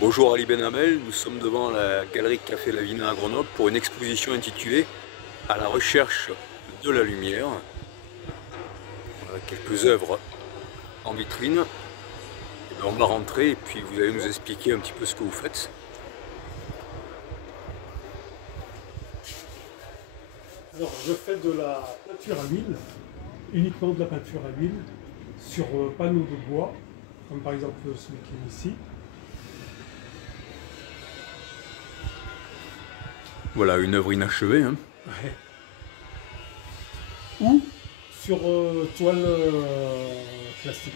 Bonjour Ali Benhamel, nous sommes devant la galerie Café Lavina à Grenoble pour une exposition intitulée À la recherche de la lumière. Voilà quelques œuvres en vitrine. Et bien on va rentrer et puis vous allez nous expliquer un petit peu ce que vous faites. Alors je fais de la peinture à l'huile, uniquement de la peinture à l'huile, sur panneaux de bois, comme par exemple celui qui est ici. Voilà une œuvre inachevée. Hein. Ouais. Ou sur toile plastique.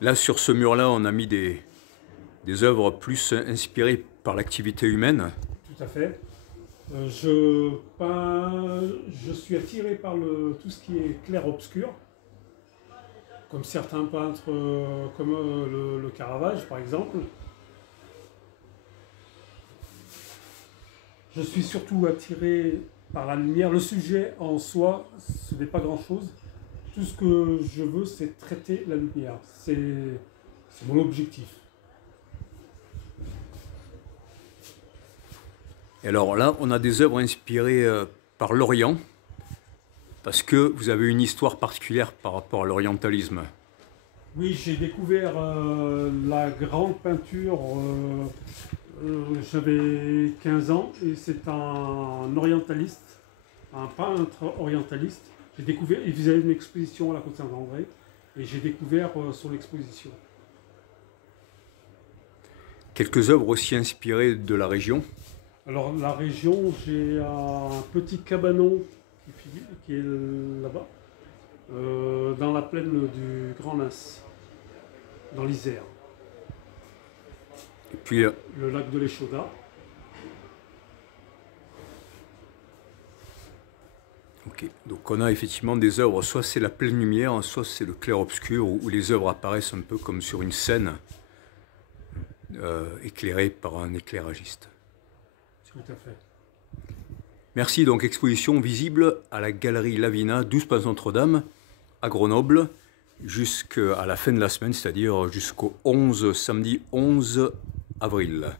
Là sur ce mur-là on a mis des œuvres plus inspirées par l'activité humaine. Tout à fait. Je suis attiré par tout ce qui est clair-obscur, comme certains peintres, comme le Caravage par exemple. Je suis surtout attiré par la lumière. Le sujet en soi, ce n'est pas grand-chose. Tout ce que je veux, c'est traiter la lumière. C'est mon objectif. Et alors là, on a des œuvres inspirées par l'Orient, parce que vous avez une histoire particulière par rapport à l'orientalisme. Oui, j'ai découvert la grande peinture, j'avais 15 ans, et c'est un orientaliste, un peintre orientaliste. J'ai découvert, il faisait une exposition à la Côte Saint-André, et j'ai découvert son exposition. Quelques œuvres aussi inspirées de la région. Alors la région, j'ai un petit cabanon qui est là-bas, dans la plaine du Grand Lens, dans l'Isère. Et puis le lac de l'Échaudat. ok, donc on a effectivement des œuvres, soit c'est la pleine lumière, soit c'est le clair-obscur, où les œuvres apparaissent un peu comme sur une scène, éclairée par un éclairagiste. Tout à fait. Merci, donc exposition visible à la galerie Lavina, 12 Place Notre-Dame, à Grenoble, jusqu'à la fin de la semaine, c'est-à-dire jusqu'au samedi 11 avril.